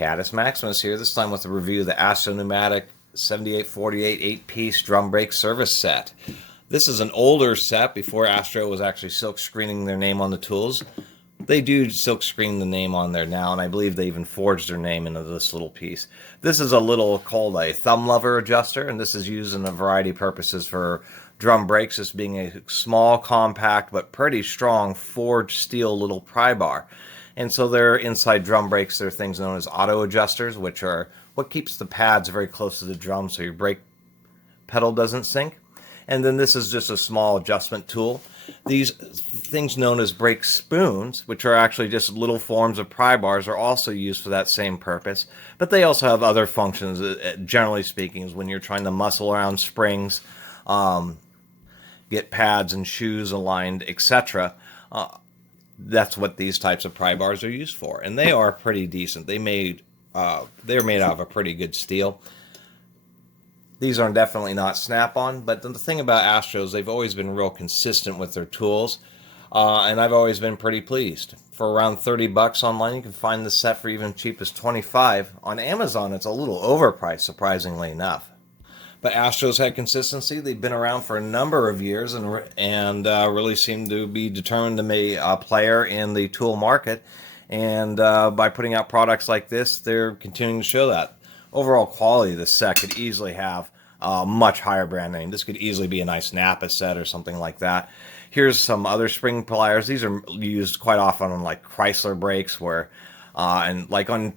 Caddis Maximus here, this time with a review of the Astro Pneumatic 7848 8-piece drum brake service set. This is an older set before Astro was actually silk screening their name on the tools. They do silk screen the name on there now, and I believe they even forged their name into this little piece. This is a little called a thumb lever adjuster, and this is used in a variety of purposes for drum brakes, this being a small, compact, but pretty strong forged steel little pry bar. And so they're inside drum brakes. There are things known as auto adjusters, which are what keeps the pads very close to the drum so your brake pedal doesn't sink. And then this is just a small adjustment tool. These things known as brake spoons, which are actually just little forms of pry bars, are also used for that same purpose. But they also have other functions, generally speaking, is when you're trying to muscle around springs, get pads and shoes aligned, etc. That's what these types of pry bars are used for, and they are pretty decent. They're made out of a pretty good steel. These are definitely not snap-on, but the thing about Astros, they've always been real consistent with their tools, and I've always been pretty pleased. For around 30 bucks online, you can find this set for even cheap as 25. On Amazon, it's a little overpriced, surprisingly enough. But Astros had consistency. They've been around for a number of years and really seem to be determined to be a player in the tool market. And by putting out products like this, they're continuing to show that. Overall quality of this set could easily have a much higher brand name. This could easily be a nice Napa set or something like that. Here's some other spring pliers. These are used quite often on like Chrysler brakes, where and like on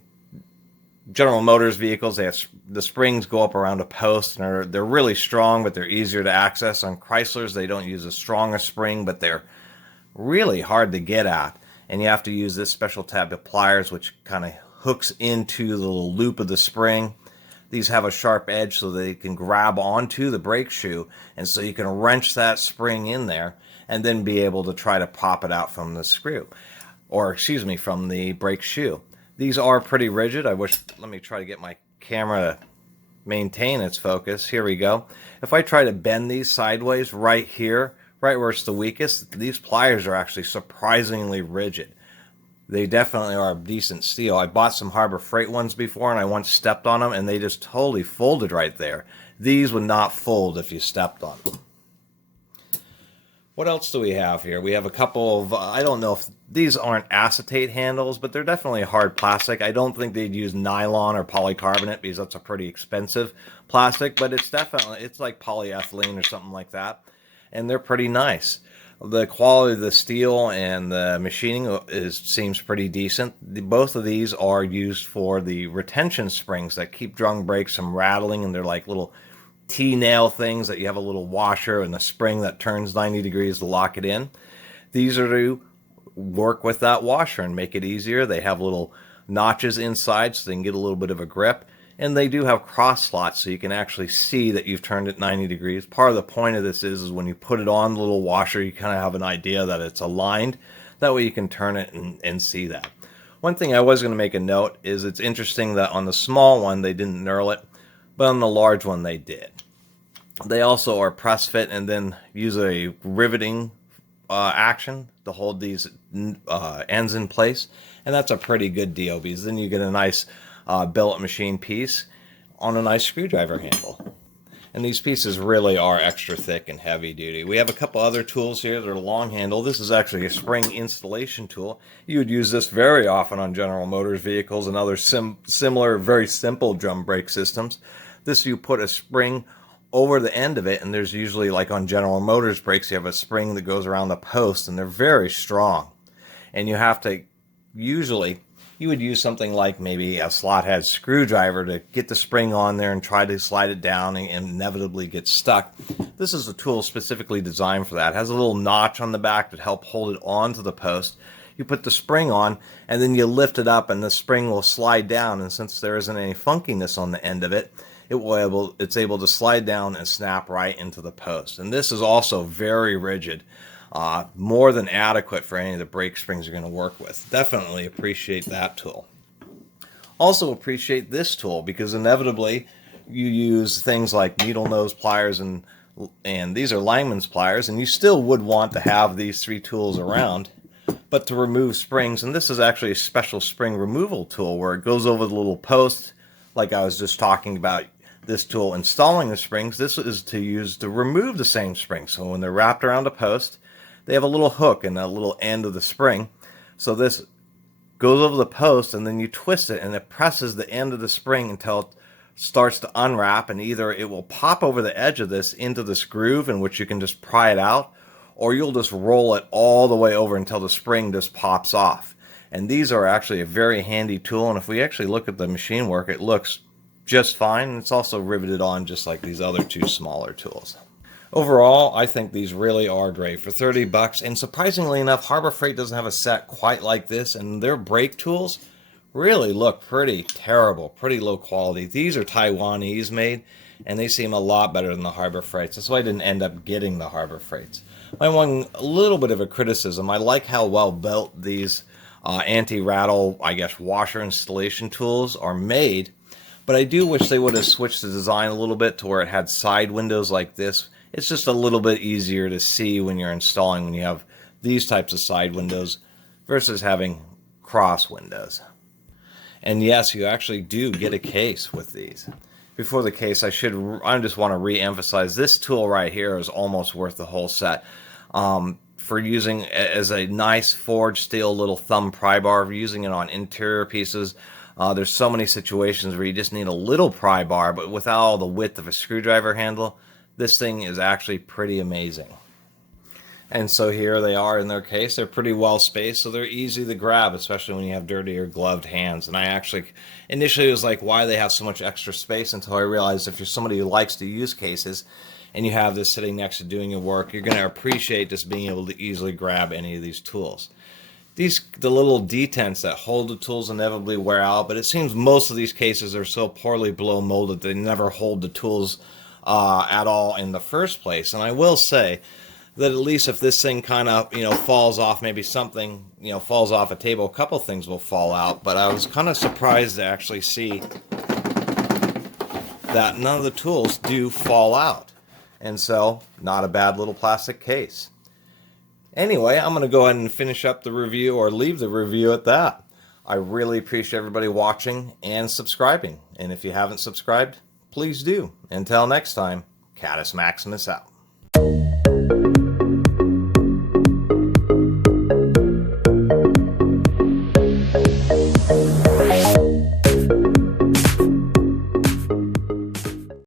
General Motors vehicles, they have the springs go up around a post, and they're really strong, but they're easier to access. On Chryslers, they don't use as strong a spring, but they're really hard to get at, and you have to use this special type of pliers, which kind of hooks into the little loop of the spring. These have a sharp edge so they can grab onto the brake shoe, and so you can wrench that spring in there and then be able to try to pop it out from the screw, or excuse me, from the brake shoe. These are pretty rigid. Let me try to get my camera to maintain its focus. Here we go. If I try to bend these sideways right here, right where it's the weakest, these pliers are actually surprisingly rigid. They definitely are a decent steel. I bought some Harbor Freight ones before, and I once stepped on them, and they just totally folded right there. These would not fold if you stepped on them. What else do we have here? We have a couple of, I don't know if these aren't acetate handles, but they're definitely hard plastic. I don't think they'd use nylon or polycarbonate because that's a pretty expensive plastic, but it's like polyethylene or something like that. And they're pretty nice. The quality of the steel and the machining seems pretty decent. Both of these are used for the retention springs that keep drum brakes from rattling, and they're like little T-nail things that you have a little washer and a spring that turns 90 degrees to lock it in. These are to work with that washer and make it easier. They have little notches inside so they can get a little bit of a grip. And they do have cross slots so you can actually see that you've turned it 90 degrees. Part of the point of this is when you put it on the little washer, you kind of have an idea that it's aligned. That way you can turn it and see that. One thing I was going to make a note is it's interesting that on the small one they didn't knurl it, but on the large one they did. They also are press fit and then use a riveting action to hold these ends in place, and that's a pretty good deal because then you get a nice billet machine piece on a nice screwdriver handle. And these pieces really are extra thick and heavy duty. We have a couple other tools here that are long handle. This is actually a spring installation tool. You would use this very often on General Motors vehicles and other similar, very simple drum brake systems. This, you put a spring over the end of it, and there's usually, like on General Motors brakes, you have a spring that goes around the post, and they're very strong. And you have to, usually, you would use something like maybe a slot head screwdriver to get the spring on there and try to slide it down and inevitably get stuck. This is a tool specifically designed for that. It has a little notch on the back to help hold it onto the post. You put the spring on, and then you lift it up, and the spring will slide down, and since there isn't any funkiness on the end of it, it's able to slide down and snap right into the post. And this is also very rigid, more than adequate for any of the brake springs you're going to work with. Definitely appreciate that tool. Also appreciate this tool because inevitably you use things like needle nose pliers and these are lineman's pliers, and you still would want to have these three tools around. but to remove springs. And this is actually a special spring removal tool where it goes over the little post, like I was just talking about this tool installing the springs. This is to use to remove the same spring. So when they're wrapped around a post, they have a little hook in a little end of the spring. So this goes over the post, and then you twist it, and it presses the end of the spring until it starts to unwrap, and either it will pop over the edge of this into this groove in which you can just pry it out, or you'll just roll it all the way over until the spring just pops off. And these are actually a very handy tool, and if we actually look at the machine work, it looks just fine. It's also riveted on just like these other two smaller tools. Overall, I think these really are great for 30 bucks, and surprisingly enough, Harbor Freight doesn't have a set quite like this, and their brake tools really look pretty terrible, pretty low quality. These are Taiwanese made, and they seem a lot better than the Harbor Freights. That's why I didn't end up getting the Harbor Freights. My one little bit of a criticism, I like how well built these anti-rattle, I guess, washer installation tools are made, but I do wish they would have switched the design a little bit to where it had side windows like this. It's just a little bit easier to see when you're installing when you have these types of side windows versus having cross windows. And yes, you actually do get a case with these. Before the case, I just want to re-emphasize this tool right here is almost worth the whole set. For using as a nice forged steel little thumb pry bar, for using it on interior pieces. There's so many situations where you just need a little pry bar, but without all the width of a screwdriver handle, this thing is actually pretty amazing. And so here they are in their case. They're pretty well spaced, so they're easy to grab, especially when you have dirty or gloved hands. And I actually initially was like, why do they have so much extra space? Until I realized if you're somebody who likes to use cases and you have this sitting next to doing your work, you're going to appreciate just being able to easily grab any of these tools. The little detents that hold the tools inevitably wear out, but it seems most of these cases are so poorly blow molded they never hold the tools at all in the first place. And I will say that at least if this thing kind of, falls off, maybe something, falls off a table, a couple things will fall out. But I was kind of surprised to actually see that none of the tools do fall out. And so, not a bad little plastic case. Anyway, I'm going to go ahead and finish up the review, or leave the review at that. I really appreciate everybody watching and subscribing. And if you haven't subscribed, please do. Until next time, Catus Maximus out.